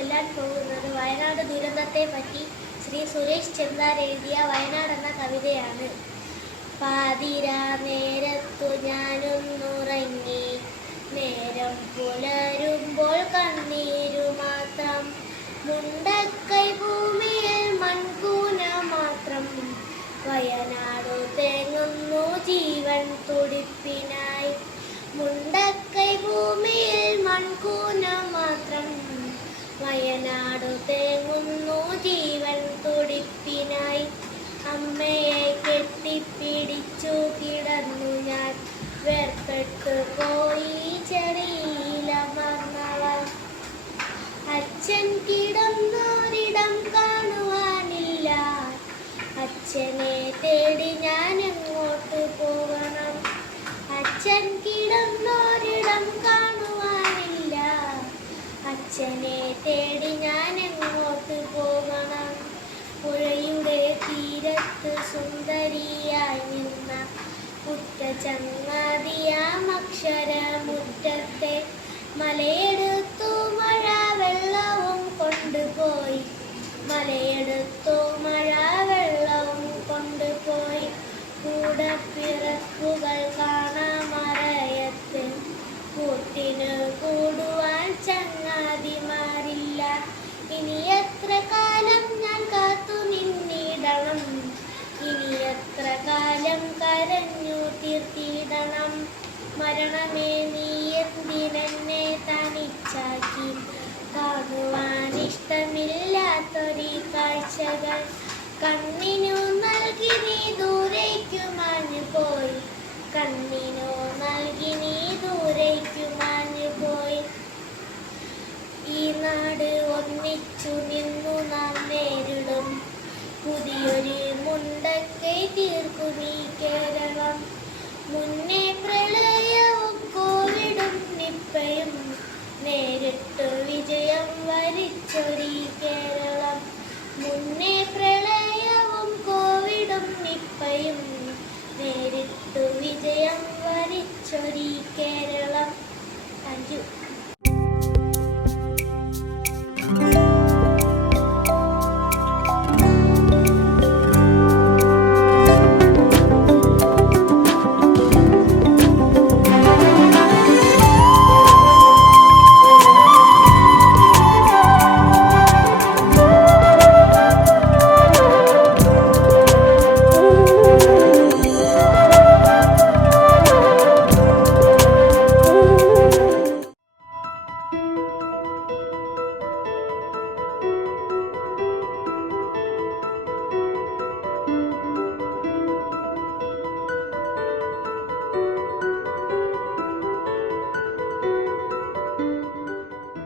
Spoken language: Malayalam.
ചൊല്ലാൻ പോകുന്നത് വയനാട് ദുരന്തത്തെ പറ്റി ശ്രീ സുരേഷ് ചെന്താർ എഴുതിയ വയനാട് എന്ന കവിതയാണ്. പാതിരാ നേരത്തു ഞാനൊന്നുറങ്ങി, നേരം പുലരുമ്പോൾ കണ്ണീരു മാത്രം, മുണ്ടക്കൈ ഭൂമിയിൽ മൺകൂന മാത്രം, വയനാടു തേങ്ങുന്നു ജീവൻ തുടിപ്പിനായി. മുണ്ടക്കൈ ഭൂമിയിൽ മൺകൂന മാത്രം, വയനാടു തേങ്ങുന്നു ജീവൻ തുടിപ്പിനായി. അമ്മയെ കെട്ടിപ്പിടിച്ചു കിടന്നു ഞാൻ, വേർപെട്ടു പോയി ചെടിയിലമർന്നവൾ. അച്ഛൻ കിടന്നൊരിടം കാണുവാനില്ല, അച്ഛനെ തേടി ഞാൻ എങ്ങോട്ട് പോകണം? അച്ഛൻ കിടന്നൊരിടം കാണുവാനില്ല, അച്ഛനെ തേടി ഞാൻ എങ്ങോട്ട് പോകണം? പുഴയുടെ തീരത്ത് സുന്ദരിയായി നിന്ന ഉറ്റ ചങ്ങാതിയാം അക്ഷരമുറ്റത്തെ മലയെടുത്തു മഴ വെള്ളവും കൊണ്ടുപോയി, മലയെടുത്തു മഴ വെള്ളവും കൊണ്ടുപോയി. കൂടപ്പിറപ്പുകൾ കാണാമറയത്ത്, കൂട്ടിനു കൂടുവാൻ ചങ്ങാതിമാരില്ല. ഇനി എത്ര കാലം ഞാൻ കാത്തു നിന്നിടണം, ഇനി എത്ര കാലം കരഞ്ഞു തീർത്തിടണം? മരണമേ നീ എന്തിനെന്നെ തനിച്ചാക്കി, കാണുവാൻ ഇഷ്ടമില്ലാത്തൊരീ കാഴ്ചകൾ കണ്ണിനു നൽകി നീ ദൂരേക്കു മാഞ്ഞു പോയി, കണ്ണിനു നൽകി നീ ദൂരേക്കു മാഞ്ഞു പോയി. ഈ നാട് ഒന്നിച്ചു നിന്നു നാം നേരിടും, പുതിയൊരു മുണ്ടക്കൈ തീർക്കുമീ കേരളം. മുന്നേ പ്രളയവും കോവിഡും നിപ്പയും നേരിട്ടു വിജയം വരിച്ചൊരീ കേരളം. മുന്നേ പ്രളയവും കോവിഡും നിപ്പയും നേരിട്ടു വിജയം വരിച്ചൊരീ കേരളം.